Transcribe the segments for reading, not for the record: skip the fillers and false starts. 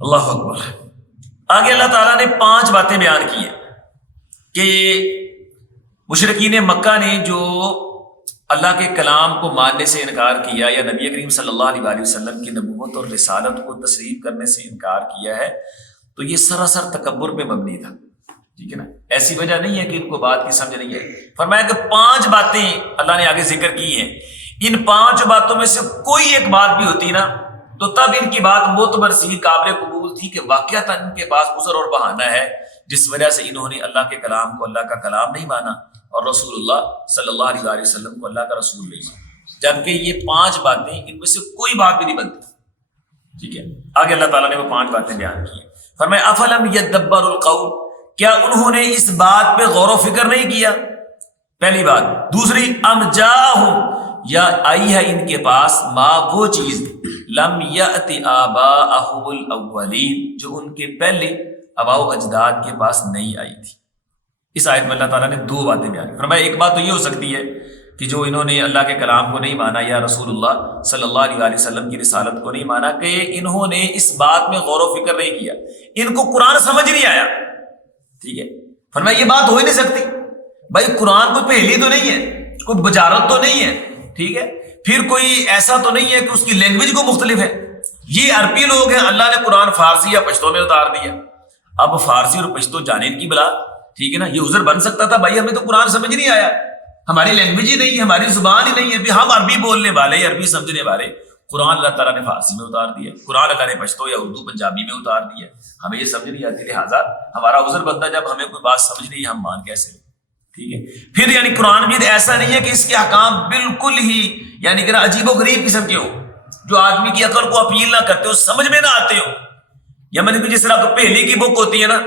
اللہ اکبر۔ آگے اللہ تعالیٰ نے 5 باتیں بیان کی ہیں کہ مشرکین مکہ نے جو اللہ کے کلام کو ماننے سے انکار کیا یا نبی کریم صلی اللہ علیہ وآلہ وسلم کی نبوت اور رسالت کو تسلیم کرنے سے انکار کیا ہے، تو یہ سراسر تکبر پہ مبنی تھا، ٹھیک ہے نا۔ ایسی وجہ نہیں ہے کہ ان کو بات کی سمجھ نہیں آئی۔ فرمایا کہ 5 باتیں اللہ نے آگے ذکر کی ہیں، ان 5 باتوں میں سے کوئی ایک بات بھی ہوتی نا تو تب ان کی بات معتبر سی، قابل قبول تھی کہ واقعتاً ان کے پاس عذر اور بہانہ ہے جس وجہ سے انہوں نے اللہ کے کلام کو اللہ کا کلام نہیں مانا اور رسول اللہ صلی اللہ علیہ وآلہ وسلم کو اللہ کا رسول نہیں مانا، جبکہ یہ 5 باتیں ان میں سے کوئی بات بھی نہیں بنتی، ٹھیک ہے۔ آگے اللہ تعالیٰ نے وہ 5 باتیں بیان کی ہیں۔ فرمایا افلم یدبر القول، کیا انہوں نے اس بات پہ غور و فکر نہیں کیا، پہلی بات۔ دوسری، ام جاءہم، یا آئی ہے ان کے پاس ما وہ چیز لم یأت آباءہم الاولین، جو ان کے پہلے آباء و اجداد کے پاس نہیں آئی تھی۔ اس آیت میں اللہ تعالیٰ نے 2 باتیں بیان کی۔ فرمایا ایک بات تو یہ ہو سکتی ہے کہ جو انہوں نے اللہ کے کلام کو نہیں مانا یا رسول اللہ صلی اللہ علیہ وآلہ وسلم کی رسالت کو نہیں مانا، کہ انہوں نے اس بات میں غور و فکر نہیں کیا، ان کو قرآن سمجھ نہیں آیا، ٹھیک ہے۔ فرمایا یہ بات ہو ہی نہیں سکتی، بھائی قرآن کوئی پہلی تو نہیں ہے، کوئی بجارت تو نہیں ہے، ٹھیک ہے، پھر کوئی ایسا تو نہیں ہے کہ اس کی لینگویج کو مختلف ہے۔ یہ عربی لوگ ہیں، اللہ نے قرآن فارسی یا پشتو میں اتار دیا، اب فارسی اور پشتو جانے ان کی بلا، ٹھیک ہے نا۔ یہ عذر بن سکتا تھا، بھائی ہمیں تو قرآن سمجھ نہیں آیا، ہماری لینگویج ہی نہیں ہے، ہماری زبان ہی نہیں ہے، ہم عربی بولنے والے، عربی سمجھنے والے، قرآن اللہ تعالیٰ نے فارسی میں اتار دیا، قرآن اللہ نے پشتو یا اردو پنجابی میں اتار دیا، ہمیں یہ سمجھ نہیں آتی، لہٰذا ہمارا عذر بنتا جب ہمیں کوئی بات سمجھ نہیں ہے ہم مان کیسے لیں، ٹھیک ہے۔ پھر یعنی قرآن بھی ایسا نہیں ہے کہ اس کے احکام بالکل ہی یعنی کہ عجیب و غریب قسم کے ہو، جو آدمی کی عقل کو اپیل نہ کرتے ہو، سمجھ میں نہ آتے ہو، یا میں نے جس طرح پہلی کی بک ہوتی ہے نا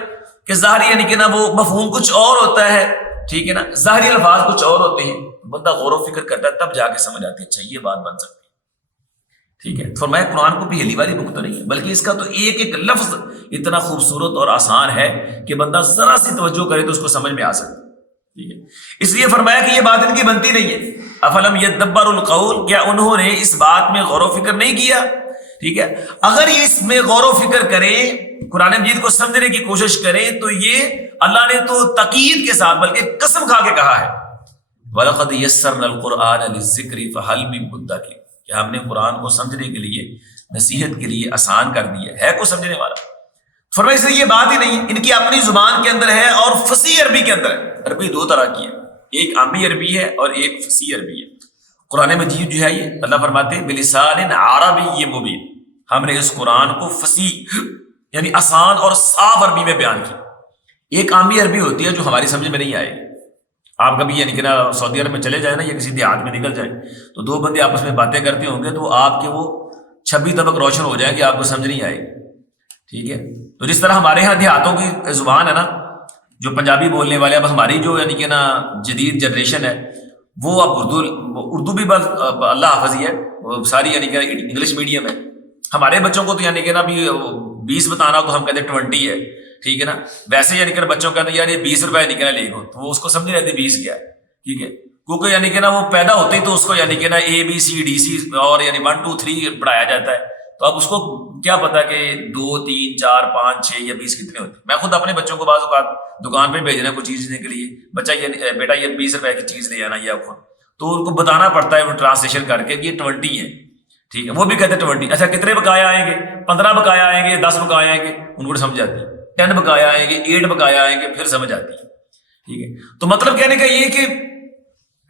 کہ ظاہری یعنی کہ نا وہ مفہوم کچھ اور ہوتا ہے، ٹھیک ہے نا، ظاہری الفاظ کچھ اور ہوتے ہیں، بندہ غور و فکر کرتا ہے تب جا کے سمجھ آتی ہے اچھا یہ بات بن سکتی ہے، ٹھیک ہے۔ فرمایا قرآن کو پہلی والی بک تو نہیں ہے، بلکہ اس کا تو ایک ایک لفظ اتنا خوبصورت اور آسان ہے کہ بندہ ذرا سی توجہ کرے تو اس کو سمجھ میں آ سکتا ہے، ٹھیک ہے۔ اس لیے فرمایا کہ یہ بات ان کی بنتی نہیں ہے۔ افلم یدبر القول، کیا انہوں نے اس بات میں غور و فکر نہیں کیا، ٹھیک ہے۔ اگر یہ اس میں غور و فکر کریں، قرآن مجید کو سمجھنے کی کوشش کریں، تو یہ اللہ نے تو تاکید کے ساتھ بلکہ قسم کھا کے کہا ہے وَلَقَدْ يَسَّرْنَا الْقُرْآنَ لِلذِّكْرِ فَهَلْ مِن مُدَّكِرٍ، کہ ہم نے قرآن کو سمجھنے کے لیے، نصیحت کے لیے آسان کر دیا ہے کوئی سمجھنے والا۔ فرمایا اس لیے یہ بات ہی نہیں ہے، ان کی اپنی زبان کے اندر ہے اور فصیح عربی کے اندر ہے۔ عربی 2 طرح کی ہے، ایک عامی عربی ہے اور ایک فصیح عربی ہے۔ قرآن مجید جو ہے یہ اللہ فرماتے ہیں بلسان عربی مبین، ہم نے اس قرآن کو فصیح یعنی آسان اور صاف عربی میں بیان کی۔ ایک عامی عربی ہوتی ہے جو ہماری سمجھ میں نہیں آئے گی۔ آپ کبھی یعنی کہ نا سعودی عرب میں چلے جائیں نا یا کسی دیہات میں نکل جائیں تو 2 بندے آپس میں باتیں کرتے ہوں گے تو آپ کے وہ 26 طبق روشن ہو جائیں گے، آپ کو سمجھ نہیں آئے گی، ٹھیک ہے۔ تو جس طرح ہمارے ہاں دیہاتوں کی زبان ہے نا، جو پنجابی بولنے والے، اب ہماری جو یعنی کہ نا جدید جنریشن ہے وہ اب اردو بھی بس اللہ حافظ ہی ہے، وہ ساری یعنی کہ انگلش میڈیم ہے۔ ہمارے بچوں کو تو یعنی کہ نا ابھی 20 بتانا تو ہم کہتے ہیں 20 ہے، ٹھیک ہے نا۔ ویسے یعنی کہ بچوں کہتے ہیں یار یہ 20 روپے نکلا لے گو، تو وہ اس کو سمجھ نہیں رہتے 20 کیا ہے، ٹھیک ہے، کیونکہ یعنی کہ نا وہ پیدا ہوتے ہی تو اس کو یعنی کہ نا ABCDC اور یعنی 1 2 3 پڑھایا جاتا ہے، تو اب اس کو کیا پتا کہ 2 3 4 5 6 یا 20 کتنے ہوتے ہیں۔ میں خود اپنے بچوں کو بعض اوقات دکان پہ بھیجنا ہے کوئی چیز لینے کے لیے، بچہ یہ بیٹا یہ 20 روپے کی چیز لے آنا یا خود، تو ان کو بتانا پڑتا ہے وہ ٹرانسلیشن کر کے کہ یہ 20 ہے، ٹھیک ہے۔ وہ بھی کہتے ہیں 20، اچھا کتنے بقایا آئیں گے، 15 بقایا آئیں گے، 10 بقایا آئیں گے، ان کو سمجھ آتی ہے، 10 بقایا آئیں گے، 8 بقایا آئیں گے، پھر سمجھ آتی ہے، ٹھیک ہے۔ تو مطلب کہنے کا یہ کہ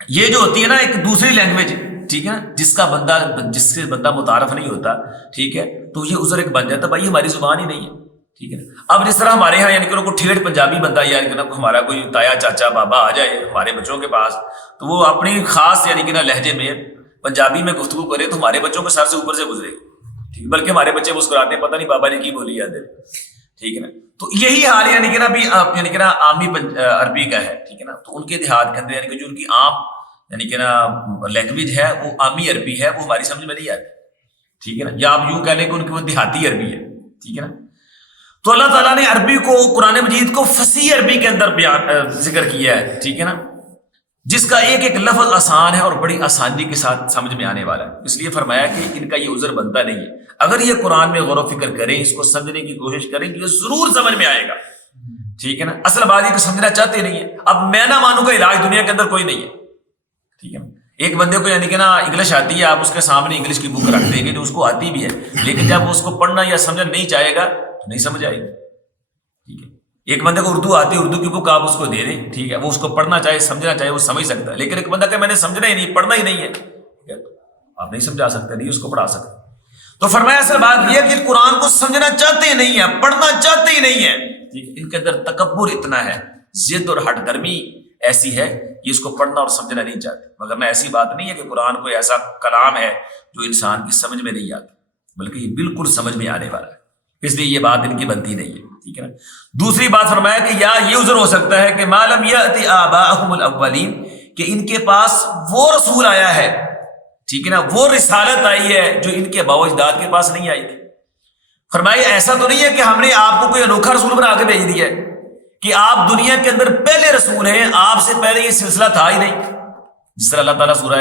یہ جو ہوتی ہے نا ایک دوسری لینگویج، ٹھیک ہے نا، جس سے بندہ متعارف نہیں ہوتا، ٹھیک ہے، تو یہ عذر ایک بن جاتا ہے، بھائی ہماری زبان ہی نہیں ہے، ٹھیک ہے نا۔ اب جس طرح ہمارے یہاں یعنی کہ کوئی ٹھیٹھ پنجابی بندہ یعنی کہ ہمارا کوئی تایا چاچا بابا آ جائے ہمارے بچوں کے پاس، تو وہ اپنی خاص یعنی کہ نا لہجے میں پنجابی میں گفتگو کرے تو ہمارے بچوں کے سر سے اوپر سے گزرے، ٹھیک، بلکہ ہمارے بچے مسکراتے ہیں، پتہ نہیں بابا نے کی بولی یاد ہے، ٹھیک ہے نا۔ تو یہی حال یعنی کہ نا ابھی یعنی کہ نا عامی عربی کا ہے، ٹھیک ہے نا۔ تو ان کے دیہات کے اندر یعنی کہ جو ان کی عام یعنی کہ نا لینگویج ہے وہ عامی عربی ہے، وہ ہماری سمجھ میں نہیں آتی، ٹھیک ہے نا، یا آپ یوں کہہ لیں کہ ان کی وہ دیہاتی عربی ہے، ٹھیک ہے نا۔ تو اللہ تعالیٰ نے عربی کو قرآن مجید کو فصیح عربی کے اندر ذکر کیا ہے، ٹھیک ہے نا۔ جس کا ایک ایک لفظ آسان ہے اور بڑی آسانی کے ساتھ سمجھ میں آنے والا ہے۔ اس لیے فرمایا کہ ان کا یہ عذر بنتا نہیں ہے، اگر یہ قرآن میں غور و فکر کریں، اس کو سمجھنے کی کوشش کریں کہ یہ ضرور سمجھ میں آئے گا، ٹھیک ہے نا۔ اصل بات یہ کہ سمجھنا چاہتے نہیں ہے۔ اب میں نہ مانوں کا علاج دنیا کے اندر کوئی نہیں ہے، ٹھیک ہے نا۔ ایک بندے کو یعنی کہ نا انگلش آتی ہے، آپ اس کے سامنے انگلش کی بک رکھ دیں گے جو اس کو آتی بھی ہے، لیکن جب وہ اس کو پڑھنا یا سمجھنا نہیں چاہے گا تو نہیں سمجھ آئے گی، ٹھیک ہے۔ ایک بندے کو اردو آتی ہے، اردو کی بک آپ اس کو دے دیں، ٹھیک ہے، وہ اس کو پڑھنا چاہے سمجھنا چاہے وہ سمجھ سکتا ہے، لیکن ایک بندہ کہ میں نے سمجھنا ہی نہیں، پڑھنا ہی نہیں ہے، ٹھیک ہے، آپ نہیں سمجھا سکتے، نہیں اس کو پڑھا سکتے۔ تو فرمایا اصل بات یہ کہ قرآن کو سمجھنا چاہتے ہی نہیں ہے، پڑھنا چاہتے ہی نہیں ہے، ان کے اندر تکبر اتنا ہے، ضد اور ہٹ درمی ایسی ہے کہ اس کو پڑھنا اور سمجھنا نہیں چاہتے، مگر نہ ایسی بات نہیں ہے کہ قرآن کوئی ایسا کلام ہے جو انسان کی سمجھ میں نہیں آتا، بلکہ یہ بالکل سمجھ میں آنے والا ہے، اس لیے یہ بات ان کی بنتی نہیں ہے، ٹھیک ہے نا۔ دوسری بات فرمایا کہ یا یہ عذر ہو سکتا ہے کہ ما لم یأتی آباءہم الاولین، کہ ان کے پاس وہ رسول آیا ہے، ٹھیک ہے نا، وہ رسالت آئی ہے جو ان کے باو اجداد کے پاس نہیں آئی تھی۔ فرمایا ایسا تو نہیں ہے کہ ہم نے آپ کو کوئی انوکھا رسول بنا کے بھیج دیا ہے کہ آپ دنیا کے اندر پہلے رسول ہیں، آپ سے پہلے یہ سلسلہ تھا ہی نہیں، جس طرح اللہ تعالیٰ سورہ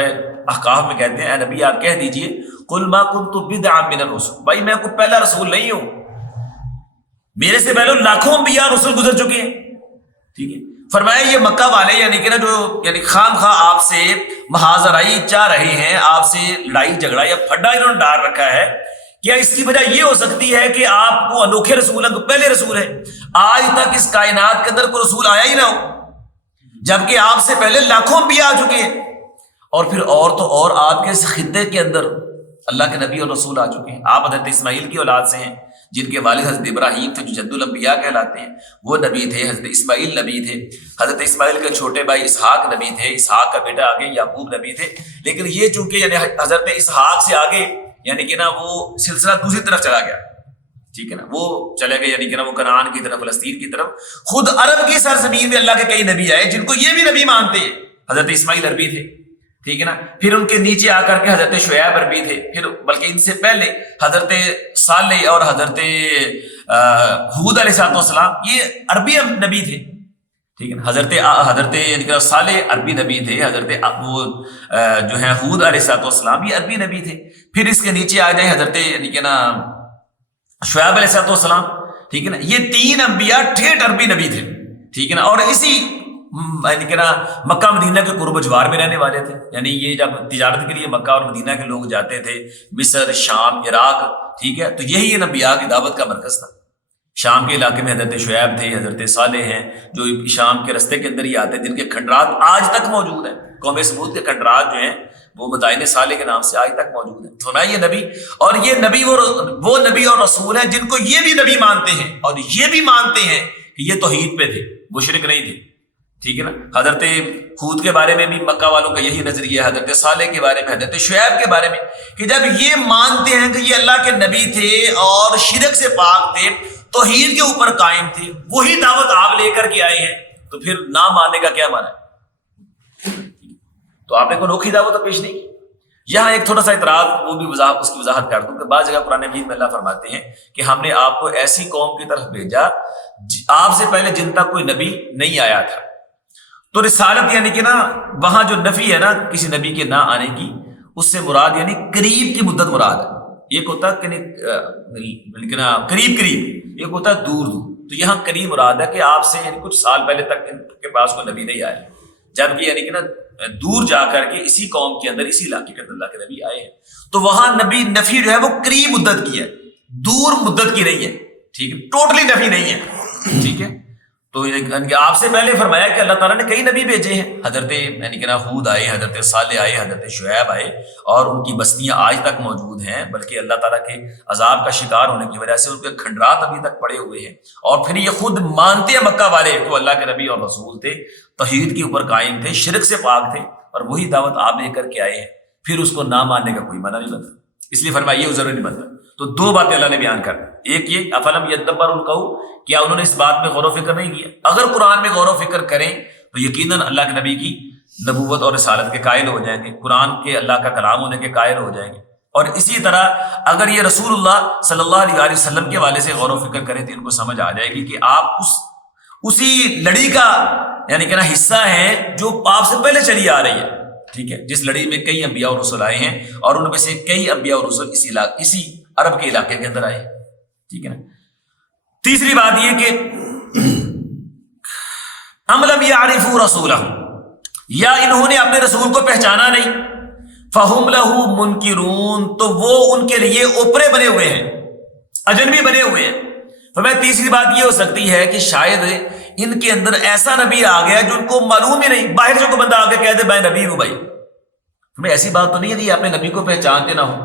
احقاف میں کہتے ہیں اے نبی آپ کہہ دیجئے قل ما کنت بدعا من الرسل، بھائی میں کوئی پہلا رسول نہیں ہوں، میرے سے پہلے لاکھوں انبیاء رسول گزر چکے ہیں، ٹھیک ہے۔ فرمایا یہ مکہ والے یعنی کہ نا جو یعنی خام خواہ آپ سے محاذرائی چاہ رہے ہیں، آپ سے لڑائی جھگڑا یا پھڈا انہوں نے ڈال رکھا ہے، کیا اس کی وجہ یہ ہو سکتی ہے کہ آپ کو انوکھے رسول ہیں، پہلے رسول ہیں، آج تک اس کائنات کے اندر کوئی رسول آیا ہی نہ ہو، جبکہ آپ سے پہلے لاکھوں انبیاء آ چکے ہیں، اور پھر اور تو اور آپ کے اس خطے کے اندر اللہ کے نبی اور رسول آ چکے ہیں۔ آپ حضرت اسماعیل کی اولاد سے ہیں، جن کے والد حضرت ابراہیم تھے جو جد الانبیاء کہلاتے ہیں، وہ نبی تھے، حضرت اسماعیل نبی تھے، حضرت اسماعیل کے چھوٹے بھائی اسحاق نبی تھے، اسحاق کا بیٹا آگے یعقوب نبی تھے، لیکن یہ چونکہ یعنی حضرت اسحاق سے آگے یعنی کہ نا وہ سلسلہ دوسری طرف چلا گیا، ٹھیک ہے نا، وہ چلے گئے یعنی کہ نا وہ کنعان کی طرف، فلسطین کی طرف۔ خود عرب کی سرزمین میں اللہ کے کئی نبی آئے جن کو یہ بھی نبی مانتے ہیں، حضرت اسماعیل عربی تھے، ٹھیک ہے نا، پھر ان کے نیچے آ کر کے حضرت شعیب عربی تھے، پھر بلکہ ان سے پہلے حضرت صالح اور حضرت ہود علیہ السلام یہ عربی نبی تھے، ٹھیک ہے نا، حضرت یعنی کہ صالح عربی نبی تھے، حضرت وہ جو ہیں ہود علیہ السلام یہ عربی نبی تھے، پھر اس کے نیچے آ جائیں حضرت یعنی کہ نا شعیب علیہ السلام، ٹھیک ہے نا، یہ تین انبیاء ٹھیٹ عربی نبی تھے، ٹھیک ہے نا، اور اسی یعنی کہ نا مکہ مدینہ کے قرب و جوار میں رہنے والے تھے، یعنی یہ جب تجارت کے لیے مکہ اور مدینہ کے لوگ جاتے تھے، مصر، شام، عراق، ٹھیک ہے، تو یہی انبیاء کی دعوت کا مرکز تھا۔ شام کے علاقے میں حضرت شعیب تھے، حضرت صالح ہیں جو شام کے رستے کے اندر ہی آتے، جن کے کھنڈرات آج تک موجود ہیں، قوم سمود کے کھنڈرات جو ہیں وہ مدائن صالح کے نام سے آج تک موجود ہیں۔ فرمایا یہ نبی اور یہ نبی وہ نبی اور رسول ہیں جن کو یہ بھی نبی مانتے ہیں اور یہ بھی مانتے ہیں کہ یہ توحید پہ تھے، مشرک نہیں تھے، ٹھیک ہے نا۔ حضرت ہود کے بارے میں بھی مکہ والوں کا یہی نظریہ ہے، حضرت صالح کے بارے میں، حضرت شعیب کے بارے میں، کہ جب یہ مانتے ہیں کہ یہ اللہ کے نبی تھے اور شرک سے پاک تھے، توحید کے اوپر قائم تھے، وہی دعوت آپ لے کر کے آئے ہیں، تو پھر نہ ماننے کا کیا مانا ہے؟ تو آپ نے کوئی انوکھی دعوت تو پیش نہیں کی۔ یہاں ایک تھوڑا سا اعتراض وہ بھی اس کی وضاحت کر دوں کہ بعض جگہ قرآن مجید میں اللہ فرماتے ہیں کہ ہم نے آپ کو ایسی قوم کی طرف بھیجا آپ سے پہلے جن تک کوئی نبی نہیں آیا تھا، تو رسالت یعنی کہ نا وہاں جو نفی ہے نا کسی نبی کے نہ آنے کی، اس سے مراد یعنی قریب کی مدت مراد ہے، ایک ہوتا ہے قریب ایک ہوتا ہے دور دور، تو یہاں قریب مراد ہے کہ آپ سے یعنی کچھ سال پہلے تک ان کے پاس کوئی نبی نہیں آیا، جبکہ یعنی کہ نا دور جا کر کے اسی قوم کے اندر اسی علاقے کے اندر اللہ کے نبی آئے ہیں، تو وہاں نبی نفی جو ہے وہ قریب مدت کی ہے، دور مدت کی نہیں ہے، ٹھیک ہے، ٹوٹلی نفی نہیں ہے، ٹھیک ہے۔ تو آپ سے پہلے فرمایا کہ اللہ تعالیٰ نے کئی نبی بھیجے ہیں، حضرت یعنی کہ ہود آئے، حضرت صالح آئے، حضرت شعیب آئے، اور ان کی بستیاں آج تک موجود ہیں، بلکہ اللہ تعالیٰ کے عذاب کا شکار ہونے کی وجہ سے ان کے کھنڈرات ابھی تک پڑے ہوئے ہیں، اور پھر یہ خود مانتے ہیں مکہ والے تو اللہ کے نبی اور رسول تھے، توحید کے اوپر قائم تھے، شرک سے پاک تھے، اور وہی دعوت آپ لے کر کے آئے ہیں، پھر اس کو نہ ماننے کا کوئی معنی نہیں بنتا، اس لیے فرمایا یہ ضروری نہیں بنتا۔ تو دو باتیں اللہ نے بیان کر دی، ایک یہ افلم یدبروا القول، کیا انہوں نے اس بات میں غور و فکر نہیں کیا؟ اگر قرآن میں غور و فکر کریں تو یقیناً اللہ کے نبی کی نبوت اور رسالت کے قائل ہو جائیں گے، قرآن کے اللہ کا کلام ہونے کے قائل ہو جائیں گے، اور اسی طرح اگر یہ رسول اللہ صلی اللہ علیہ وسلم کے حوالے سے غور و فکر کریں تو ان کو سمجھ آ جائے گی کہ آپ اسی لڑی کا یعنی کہ نا حصہ ہے جو آپ سے پہلے چلی آ رہی ہے، ٹھیک ہے، جس لڑی میں کئی انبیاء اور رسول آئے ہیں اور ان میں سے کئی انبیاء اور رسول اسی عرب کے علاقے کے اندر آئے، ٹھیک ہے نا۔ تیسری بات یہ کہ ام لم یعرفوا رسولہ، یا انہوں نے اپنے رسول کو پہچانا نہیں، فہم لہ منکرون، تو وہ ان کے لیے اوپرے بنے ہوئے ہیں، اجنبی بنے ہوئے ہیں۔ فرمایا تیسری بات یہ ہو سکتی ہے کہ شاید ان کے اندر ایسا نبی آ گیا جو ان کو معلوم ہی نہیں، باہر سے کوئی بندہ آ کے کہہ دے میں نبی ہوں بھائی، فرمایا ایسی بات تو نہیں ہے کہ اپنے نبی کو پہچانتے نہ ہو،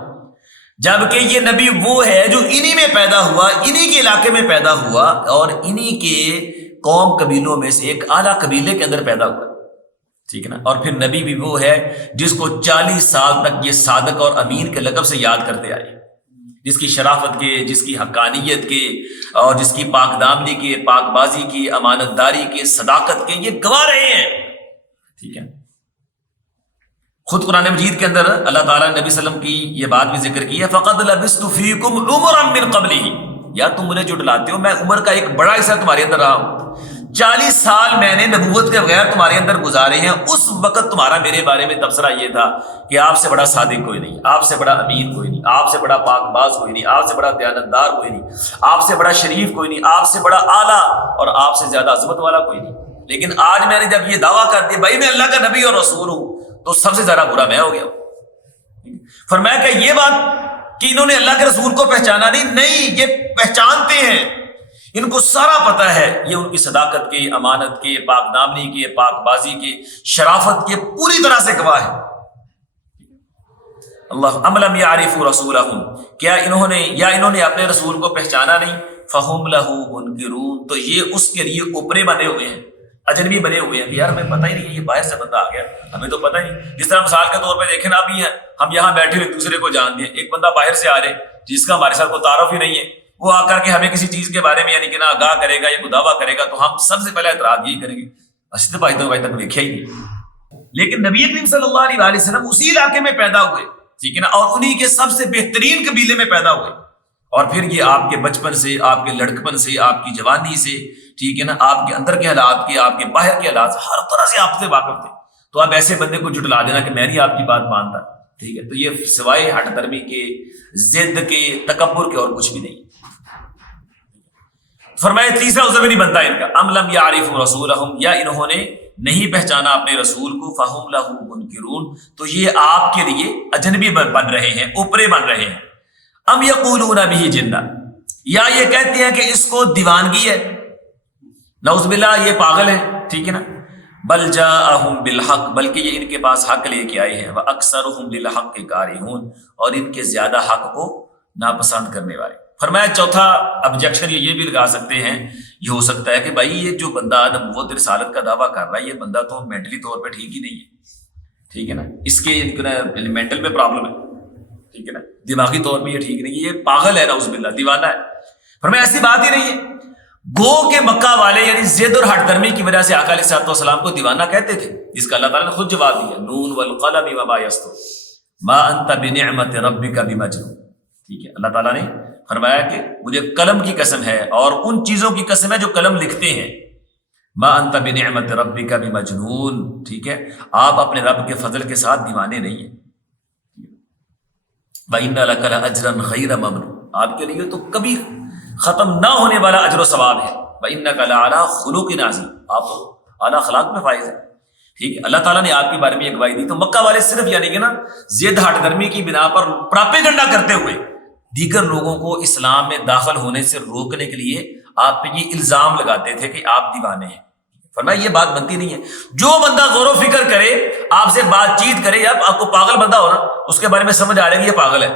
جبکہ یہ نبی وہ ہے جو انہی میں پیدا ہوا، انہی کے علاقے میں پیدا ہوا اور انہی کے قوم قبیلوں میں سے ایک اعلیٰ قبیلے کے اندر پیدا ہوا، ٹھیک ہے نا۔ اور پھر نبی بھی وہ ہے جس کو 40 سال تک یہ صادق اور امین کے لقب سے یاد کرتے آئے، جس کی شرافت کے، جس کی حقانیت کے اور جس کی پاک دامنی کے، پاک بازی کی، امانت داری کے، صداقت کے یہ گواہ رہے ہیں، ٹھیک ہے۔ خود قرآن مجید کے اندر اللہ تعالیٰ نے نبی صلی اللہ علیہ وسلم کی یہ بات بھی ذکر کی ہے، فَقَدْ لَبِثْتُ فِيكُمْ عُمُرًا مِّن قَبْلِهِ، یا تم مجھے جھٹلاتے ہو، میں عمر کا ایک بڑا حصہ تمہارے اندر رہا ہوں، 40 سال میں نے نبوت کے بغیر تمہارے اندر گزارے ہیں۔ اس وقت تمہارا میرے بارے میں تبصرہ یہ تھا کہ آپ سے بڑا صادق کوئی نہیں، آپ سے بڑا امین کوئی نہیں، آپ سے بڑا پاک باز کوئی نہیں، آپ سے بڑا دیانتدار کوئی نہیں، آپ سے بڑا شریف کوئی نہیں، آپ سے بڑا اعلیٰ اور آپ سے زیادہ عظمت والا کوئی نہیں۔ لیکن آج میں نے جب یہ دعویٰ کر دیا بھائی میں اللہ کا نبی اور رسول ہوں، تو سب سے زیادہ برا میں ہو گیا۔ فرمایا کہ یہ بات کہ انہوں نے اللہ کے رسول کو پہچانا نہیں، یہ پہچانتے ہیں، ان کو سارا پتا ہے، یہ ان کی صداقت کے، امانت کے، پاک دامنی کے، پاک بازی کے، شرافت کے پوری طرح سے گواہ ہے۔ اللہ ام لم یعرفوا رسولہم، کیا انہوں نے اپنے رسول کو پہچانا نہیں، فہم لہ منکرون، تو یہ اس کے لیے اوپرے بنے ہوئے ہیں، اجنبی بنے ہوئے ہیں کہ یار ہمیں پتہ ہی نہیں، یہ باہر سے بندہ آ گیا، ہمیں تو پتہ ہی نہیں۔ جس طرح مثال کے طور پہ دیکھیں نا، ابھی ہم یہاں بیٹھے ہوئے ایک دوسرے کو جان دیں، ایک بندہ باہر سے آ رہے جس کا ہمارے ساتھ کوئی تعارف ہی نہیں ہے، وہ آ کر کے ہمیں کسی چیز کے بارے میں یعنی کہ نا آگاہ کرے گا یا کوئی دعویٰ کرے گا، تو ہم سب سے پہلے اعتراض یہی کریں گے اسی تو بھائی تک دیکھا ہی نہیں۔ لیکن نبی کریم صلی اللہ علیہ وسلم اسی علاقے میں پیدا ہوئے، ٹھیک ہے نا، اور انہی کے سب سے بہترین قبیلے میں پیدا ہوئے، اور پھر یہ آپ کے بچپن سے، آپ کے لڑکپن سے، آپ کی جوانی سے، ٹھیک ہے نا، آپ کے اندر کے حالات کے، آپ کے باہر کے حالات، ہر طرح سے آپ سے واقف تھے۔ تو آپ ایسے بندے کو جھٹلا دینا کہ میں نہیں آپ کی بات مانتا، ٹھیک ہے، تو یہ سوائے ہٹ درمی کے، ضد کے، تکبر کے اور کچھ بھی نہیں۔ فرمایا تیسرا عذر بھی نہیں بنتا ان کا، ام لم یعرفوا رسولہم، یا انہوں نے نہیں پہچانا اپنے رسول کو، فہم لہ منکرون، تو یہ آپ کے لیے اجنبی بن رہے ہیں، اوپرے بن رہے ہیں۔ ام یقولون بہ جنہ، یا یہ کہتے ہیں کہ اس کو دیوانگی ہے، نعوذ باللہ یہ پاگل ہے، ٹھیک ہے نا، بل جاءہم بالحق، بلکہ یہ ان کے پاس حق لے کے آئے ہیں، واکثرہم للحق کارہون، اور ان کے زیادہ حق کو ناپسند کرنے والے۔ فرمایا چوتھا آبجیکشن یہ بھی لگا سکتے ہیں، یہ ہو سکتا ہے کہ بھائی یہ جو بندہ نبوت رسالت کا دعویٰ کر رہا ہے، یہ بندہ تو مینٹلی طور پہ ٹھیک ہی نہیں ہے، ٹھیک ہے نا، اس کے مینٹل میں پرابلم ہے، ٹھیک ہے نا، دماغی طور پہ یہ ٹھیک نہیں ہے، یہ پاگل ہے، نعوذ باللہ دیوانہ ہے۔ فرمایا ایسی بات ہی نہیں ہے، گو کہ مکہ والے یعنی ضد اور ہٹ درمی کی وجہ سے آقا علیہ الصلوۃ والسلام کو دیوانہ کہتے تھے، جس کا اللہ تعالیٰ نے خود جواب دیا، نون والقلم وما یسطرون ما انت بنعمت ربک بمجنون، ٹھیک ہے، اللہ تعالیٰ نے فرمایا کہ مجھے قلم کی قسم ہے اور ان چیزوں کی قسم ہے جو قلم لکھتے ہیں، ما انت بنعمت ربک بمجنون، ٹھیک ہے، آپ اپنے رب کے فضل کے ساتھ دیوانے نہیں ہیں، وَإِنَّ لَكَ لَأَجْرًا غَيْرَ مَمْنُونٍ، آپ کے لیے تو کبھی ختم نہ ہونے والا اجر و ثواب ہے، وَإِنَّكَ لَعَلَىٰ خُلُقٍ عَظِيمٍ، آپ تو اعلیٰ اخلاق میں فائز ہیں، ٹھیک ہے، اللہ تعالیٰ نے آپ کے بارے میں ایک گواہی دی۔ تو مکہ والے صرف یعنی کہ نا ضد ہٹ درمی کی بنا پر پراپیگنڈا کرتے ہوئے دیگر لوگوں کو اسلام میں داخل ہونے سے روکنے کے لیے آپ پہ یہ الزام لگاتے تھے کہ آپ دیوانے ہیں۔ فرمایا یہ بات بنتی نہیں ہے، جو بندہ غور و فکر کرے، آپ سے بات چیت کرے، اب آپ کو پاگل بندہ ہو نا اس کے بارے میں سمجھ آ رہا ہے کہ یہ پاگل ہے،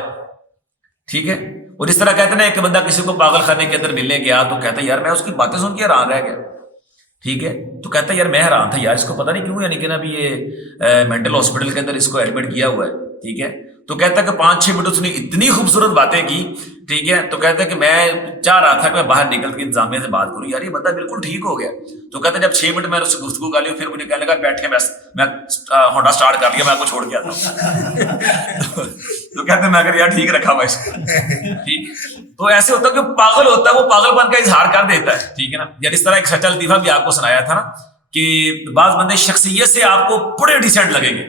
ٹھیک ہے، اور اس طرح کہتے ہیں ایک بندہ کسی کو پاگل خانے کے اندر ملنے گیا تو کہتا ہے یار میں اس کی باتیں سن کے حیران رہ گیا، ٹھیک ہے، تو کہتا ہے یار میں حیران تھا یار اس کو پتہ نہیں کیوں یعنی کہ نا ابھی یہ مینٹل ہاسپٹل کے اندر اس کو ایڈمٹ کیا ہوا ہے، ٹھیک ہے، تو کہتا ہے کہ 5-6 منٹ اس نے اتنی خوبصورت باتیں کی، ٹھیک ہے، تو کہتا ہے کہ میں چاہ رہا تھا کہ میں باہر نکل کے انتظامیہ سے بات کروں، یار یہ بندہ بالکل ٹھیک ہو گیا، تو کہتا ہے جب 6 منٹ میں نے اس سے گفتگو کر لی، پھر مجھے کہنے لگا بیٹھے میں ہونڈا سٹارٹ کر لیا، میں آپ کو چھوڑ کے آتا ہوں تو کہتے ہیں میں اگر یار ٹھیک رکھا ہوا اس کو، ٹھیک، تو ایسے ہوتا ہے کہ پاگل ہوتا ہے وہ پاگل پن کا اظہار کر دیتا ہے، ٹھیک ہے نا، یا اس طرح ایک سچا لطیفہ بھی آپ کو سنایا تھا نا کہ بعض بندے شخصیت سے آپ کو بڑے ڈیسنٹ لگیں گے،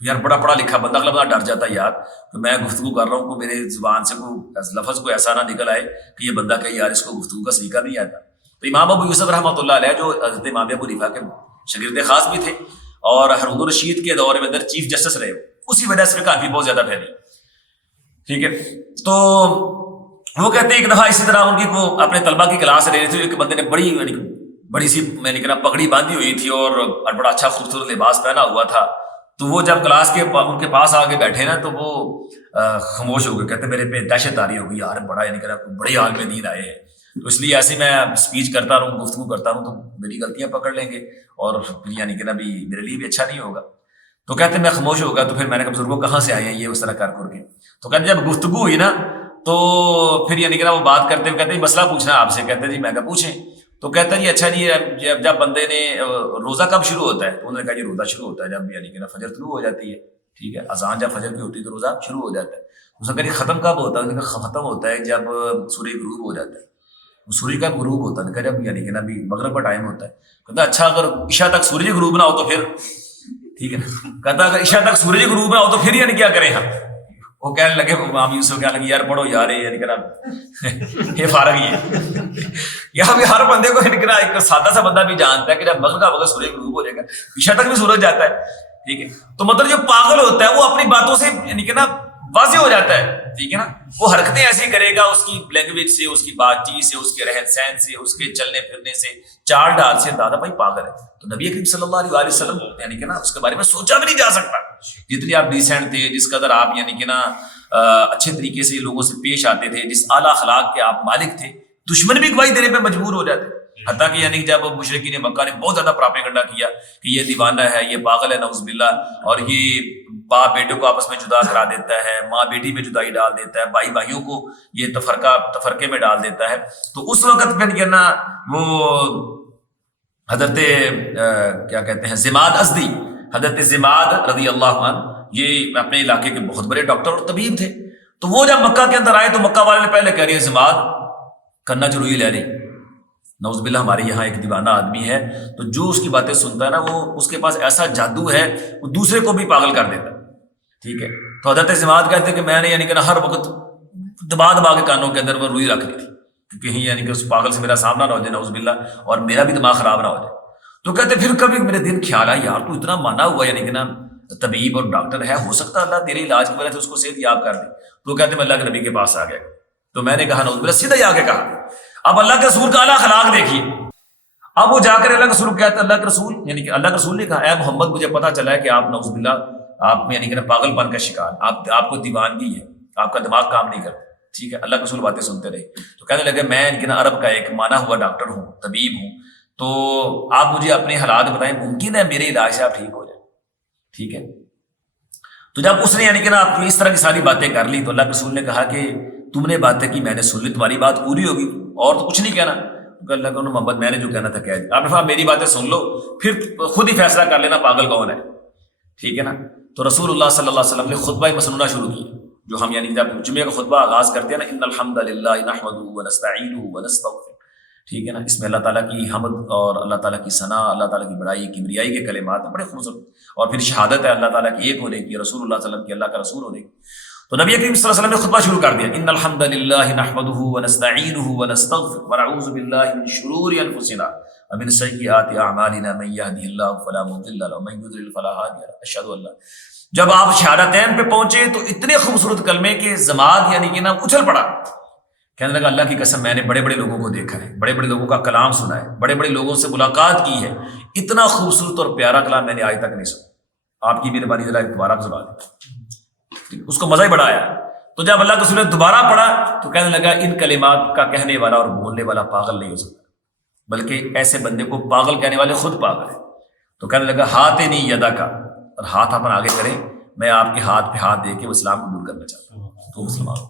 یار بڑا پڑھا لکھا بندہ، اگلا بندہ ڈر جاتا ہے یار کہ میں گفتگو کر رہا ہوں کہ میرے زبان سے کوئی لفظ کوئی ایسا نہ نکل آئے کہ یہ بندہ کہ یار اس کو گفتگو کا سلیقہ نہیں آتا۔ تو امام ابو یوسف رحمۃ اللہ علیہ جو حضرت امام ابو حنیفہ کے شاگرد خاص بھی تھے اور ہارون الرشید کے دور میں اندر چیف جسٹس رہے، اسی وجہ سے کافی بہت زیادہ پھیلی، ٹھیک ہے۔ تو وہ کہتے ہیں ایک دفعہ اسی طرح ان کی وہ اپنے طلبہ کی کلاس لے رہے تھے، ایک بندے نے بڑی سی میں نے کہا پگڑی باندھی ہوئی تھی اور بڑا اچھا خوبصورت لباس پہنا ہوا تھا، تو وہ جب کلاس کے ان کے پاس آگے بیٹھے نا تو وہ خاموش ہو گئے، کہتے میرے پہ دہشت داری ہو گئی، یار بڑا یعنی کہ بڑے حال میں دین آئے ہیں، تو اس لیے ایسے میں اسپیچ کرتا رہوں، گفتگو کرتا رہوں تو میری غلطیاں پکڑ لیں گے اور پھر یعنی کہ بھی میرے لیے بھی اچھا نہیں ہوگا۔ تو کہتے میں خاموش ہو گیا، تو پھر میں نے کہا بزرگوں کہاں سے آئے ہیں یہ اس طرح کر کے، تو کہتے جب گفتگو ہوئی نا تو پھر یعنی کہ وہ بات کرتے ہوئے کہتے ہیں مسئلہ پوچھنا آپ سے، کہتے ہیں جی میں کہا پوچھیں، تو کہتا ہے جی اچھا جی جب بندے نے روزہ کب شروع ہوتا ہے، تو انہوں نے کہا جی روزہ شروع ہوتا ہے جب یعنی کہ فجر طلوع ہو جاتی ہے، ٹھیک ہے، اذان جب فجر کی ہوتی ہے تو روزہ شروع ہو جاتا ہے۔ اس نے کہا جی ختم کب ہوتا ہے، انہوں نے کہا ختم ہوتا ہے جب سورج غروب ہو جاتا ہے۔ سورج کا غروب ہوتا ہے جب یعنی کہ بھی مغرب کا ٹائم ہوتا ہے، کہتا اچھا اگر عشاء تک سورج غروب نہ ہو تو پھر ٹھیک ہے نا، کہتا اگر عشاء تک سورج غروب نہ ہو تو پھر یعنی کیا کریں ہم؟ وہ کہنے لگے امام یوسف کہنے لگے یار پڑھو یار یعنی کہ یہ فارغ ہی ہے۔ یہاں بھی ہر بندے کو یعنی کہ ایک سادہ سا بندہ بھی جانتا ہے کہ جب مغرب کا وقت سورج غروب ہو جائے گا عشاء تک بھی سورج جاتا ہے، ٹھیک ہے۔ تو مطلب جو پاگل ہوتا ہے وہ اپنی باتوں سے یعنی کہ واضح ہو جاتا ہے، ٹھیک ہے نا، وہ حرکتیں ایسی کرے گا اس کی لینگویج سے، اس کی بات چیت سے، اس کے رہن سہن سے، اس کے چلنے پھرنے سے، چال ڈال سے دادا بھائی پاگل ہے۔ تو نبی کریم صلی اللہ علیہ وسلم یعنی کہ اس کے بارے میں سوچا بھی نہیں جا سکتا، جتنی آپ ڈیسینٹ تھے، جس قدر آپ یعنی کہ اچھے طریقے سے لوگوں سے پیش آتے تھے، جس اعلیٰ اخلاق کے آپ مالک تھے، دشمن بھی گواہی دینے پہ مجبور ہو جاتے، حتیٰ کہ یعنی جب مشرکین مکہ نے بہت زیادہ پراپیگنڈا کیا کہ یہ دیوانہ ہے، یہ پاگل ہے نعوذ باللہ، اور یہ باپ بیٹوں کو آپس میں جدا کرا دیتا ہے، ماں بیٹی میں جدائی ڈال دیتا ہے، بھائی بھائیوں کو یہ تفرقے میں ڈال دیتا ہے، تو اس وقت پھر کہنا وہ حضرت کیا کہتے ہیں زماد ازدی، حضرت زماد رضی اللہ عنہ، یہ اپنے علاقے کے بہت بڑے ڈاکٹر اور طبیب تھے، تو وہ جب مکہ کے اندر آئے تو مکہ والے نے پہلے کہہ رہی ہے زماد کرنا چروئی لے رہی، نعوذ باللہ ہمارے یہاں ایک دیوانہ آدمی ہے، تو جو اس کی باتیں سنتا ہے نا وہ اس کے پاس ایسا جادو ہے وہ دوسرے کو بھی پاگل کر دیتا ہے، ٹھیک ہے۔ تو حضرت زماد کہتے ہیں کہ میں نے یعنی کہ ہر وقت دبا دبا کے کانوں کے اندر وہ روئی رکھ لی تھی کہ کہیں یعنی کہ اس پاگل سے میرا سامنا نہ ہو جائے نعوذ باللہ، اور میرا بھی دماغ خراب نہ ہو جائے۔ تو کہتے پھر کبھی میرے دل خیال آیا یار تو اتنا مانا ہوا یعنی کہ طبیب اور ڈاکٹر ہے، ہو سکتا ہے اللہ تیرے علاج کی وجہ سے اس کو صحت یاب کر دے۔ تو کہتے میں اللہ کے نبی کے پاس آ گیا، تو میں نے کہا نعوذ باللہ، سیدھا ہی آ کے کہا اب اللہ کے رسول کا اعلیٰ اخلاق دیکھیے۔ اب وہ جا کر اللہ کے رسول کہتے ہیں، اللہ کے رسول یعنی کہ اللہ کے رسول نے کہا اے محمد مجھے پتا چلا ہے کہ آپ نعوذ باللہ آپ میں یعنی کہ پاگل پن کا شکار، آپ کو دیوانگی ہے، آپ کا دماغ کام نہیں کرتا، ٹھیک ہے۔ اللہ کے رسول باتیں سنتے رہے، تو کہنے لگے میں یعنی کہ عرب کا ایک مانا ہوا ڈاکٹر ہوں، طبیب ہوں، تو آپ مجھے اپنے حالات بتائیں، ممکن ہے میرے علاج سے آپ ٹھیک ہو جائیں، ٹھیک ہے۔ تو جب اس نے یعنی کہ آپ اس طرح کی ساری باتیں کر لی تو اللہ کے رسول نے کہا کہ تم نے باتیں کی میں نے سن لی، تمہاری بات پوری ہوگی اور تو کچھ نہیں کہنا۔ اللہ کہ محمد میں نے جو کہنا تھا کہہ دیا، آپ نے کہا میری باتیں سن لو پھر خود ہی فیصلہ کر لینا پاگل کون ہے، ٹھیک ہے نا۔ تو رسول اللہ صلی اللہ علیہ وسلم نے خطبہ مسنونہ شروع کیا، جو ہم یعنی جب جمعے کا خطبہ آغاز کرتے ہیں نا، ان الحمد للہ نحمدہ ونستعینہ ونستغفرہ، ٹھیک ہے نا، اس میں اللہ تعالیٰ کی حمد اور اللہ تعالیٰ کی ثنا، اللہ تعالیٰ کی بڑائی کبریائی کے کلمات ہیں بڑے خوبصورت، اور پھر شہادت ہے اللہ تعالیٰ کی ایک ہونے کی، رسول اللہ صلی اللہ علیہ وسلم کی اللہ کا رسول ہونے کی۔ تو نبی کریم صلی اللہ علیہ وسلم نے خطبہ شروع کر دیا، ان الحمد للہ نحمدہ ونستعینہ ونستغفرہ ونعوذ باللہ من شرور انفسنا ومن سیئات اعمالنا من یہدہ اللہ فلا مضل لہ ومن یضلل فلا ہادی لہ اشہد ان لا۔ جب آپ شہادتین پہ پہنچے تو اتنے خوبصورت کلمے کے زماد یعنی کہ اچھل پڑا، کہنے لگا اللہ کی قسم میں نے بڑے بڑے لوگوں کو دیکھا ہے، بڑے بڑے لوگوں کا کلام سنا ہے، بڑے بڑے لوگوں سے ملاقات کی ہے، اتنا خوبصورت اور پیارا کلام میں نے آج تک نہیں سنا، آپ کی مہربانی ذرا دوبارہ زبان دیں۔ اس کو مزہ ہی بڑا آیا۔ تو جب اللہ کے رسول نے دوبارہ پڑھا تو کہنے لگا ان کلمات کا کہنے والا اور بولنے والا پاگل نہیں ہو سکتا، بلکہ ایسے بندے کو پاگل کہنے والے خود پاگل ہے۔ تو کہنے لگا ہاتینی یدا کا، اور ہاتھ اپنا آگے کریں، میں آپ کے ہاتھ پہ ہاتھ دے کے وہ اسلام قبول کرنا چاہتا ہوں، تو مسلمان ہو۔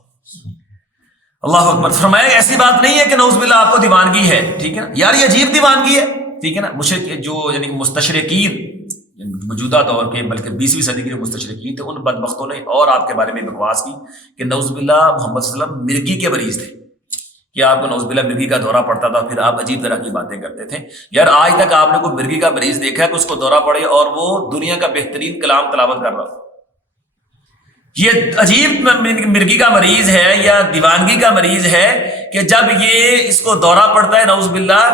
اللہ اکبر۔ فرمایا ایسی بات نہیں ہے کہ نعوذ باللہ آپ کو دیوانگی ہے، ٹھیک ہے نا، یار یہ عجیب دیوانگی ہے، ٹھیک ہے نا۔ مشرک جو یعنی مستشرقین موجودہ دور کے بلکہ 20ویں صدی کے جو مستشرقین تھے، ان بدبختوں نے اور آپ کے بارے میں بکواس کی کہ نعوذ باللہ محمد صلی اللہ علیہ وسلم مرگی کے مریض تھے، کہ آپ کو نعوذ باللہ مرغی کا دورہ پڑتا تھا، پھر آپ عجیب طرح کی باتیں کرتے تھے. یار آج تک آپ نے کوئی مرغی کا مریض دیکھا ہے کہ اس کو دورہ پڑے اور وہ دنیا کا بہترین کلام تلاوت کر رہا ہو؟ یہ عجیب مرغی کا مریض ہے یا دیوانگی کا مریض ہے کہ جب یہ اس کو دورہ پڑتا ہے نعوذ باللہ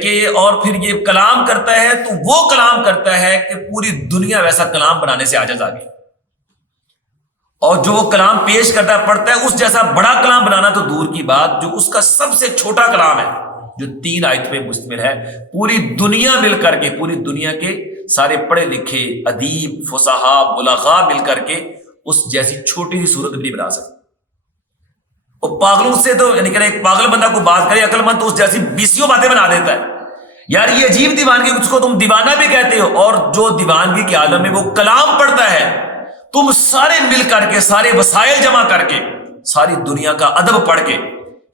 کہ اور پھر یہ کلام کرتا ہے تو وہ کلام کرتا ہے کہ پوری دنیا ویسا کلام بنانے سے عاجز آ گئی، اور جو وہ کلام پیش کرتا ہے پڑھتا ہے اس جیسا بڑا کلام بنانا تو دور کی بات، جو اس کا سب سے چھوٹا کلام ہے جو 3 آیت پہ مشتمل ہے، پوری دنیا مل کر کے، پوری دنیا کے سارے پڑھے لکھے ادیب فصحاء بلغاء مل کر کے اس جیسی چھوٹی سی صورت بھی نہیں بنا سکتے. اور پاگلوں سے تو یعنی کہ ایک پاگل بندہ کو بات کرے، عقل مند تو اس جیسی 20 باتیں بنا دیتا ہے. یار یہ عجیب دیوانگی، اس کو تم دیوانہ بھی کہتے ہو، اور جو دیوانگی کے عالم میں وہ کلام پڑھتا ہے، تم سارے مل کر کے سارے وسائل جمع کر کے ساری دنیا کا ادب پڑھ کے،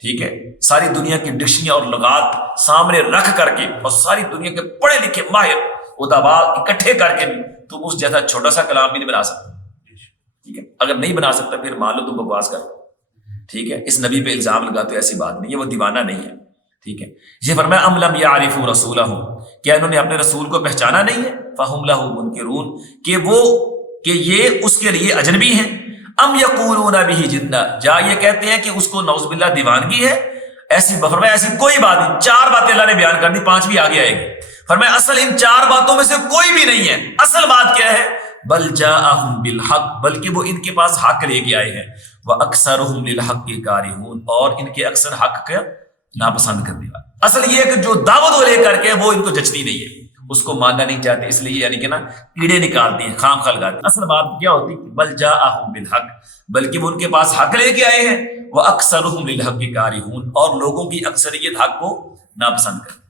ٹھیک ہے، ساری دنیا کی ڈکشنری اور لغات سامنے رکھ کر کے اور ساری دنیا کے پڑھے لکھے ماہر ادبا اکٹھے کر کے بھی تم اس جیسا چھوٹا سا کلام بھی نہیں بنا سکتے. ٹھیک ہے، اگر نہیں بنا سکتا پھر مان لو تم بکواس کر، ٹھیک ہے، اس نبی پہ الزام لگاتے ایسی بات نہیں ہے، وہ دیوانہ نہیں ہے. ٹھیک ہے، یہ فرمایا ام لم یعرفوا رسولہ، کیا انہوں نے اپنے رسول کو پہچانا نہیں ہے؟ فہم لہ منکرون، کہ یہ اس کے لیے اجنبی ہیں. ام یقولون بہ جنہ، جا یہ کہتے ہیں کہ اس کو نعوذ باللہ دیوانگی ہے. ایسی فرمایا ایسی کوئی بات نہیں. 4 باتیں اللہ نے بیان کر دی، 5ویں آگے آئے گی. فرمایا اصل ان 4 باتوں میں سے کوئی بھی نہیں ہے. اصل بات کیا ہے؟ بل جاءہم بالحق، بلکہ وہ ان کے پاس حق لے کے آئے ہیں. وَأَكْثَرُهُمْ لِلْحَقِّ كَارِهُونَ، اور ان کے اکثر حق کا ناپسند کرنے والے. اصل یہ ہے کہ جو دعوت وہ لے کر کے وہ ان کو جچتی نہیں ہے، اس کو ماننا نہیں چاہتے، اس لیے یعنی کہ نا کیڑے نکالتے ہیں، خام خواہ لگاتے ہیں. اصل بات کیا ہوتی ہے؟ بل جاءہم بالحق، بلکہ وہ ان کے پاس حق لے کے آئے ہیں. وَأَكْثَرُهُمْ لِلْحَقِّ كَارِهُونَ، اور لوگوں کی اکثریت حق کو ناپسند کرتے ہیں.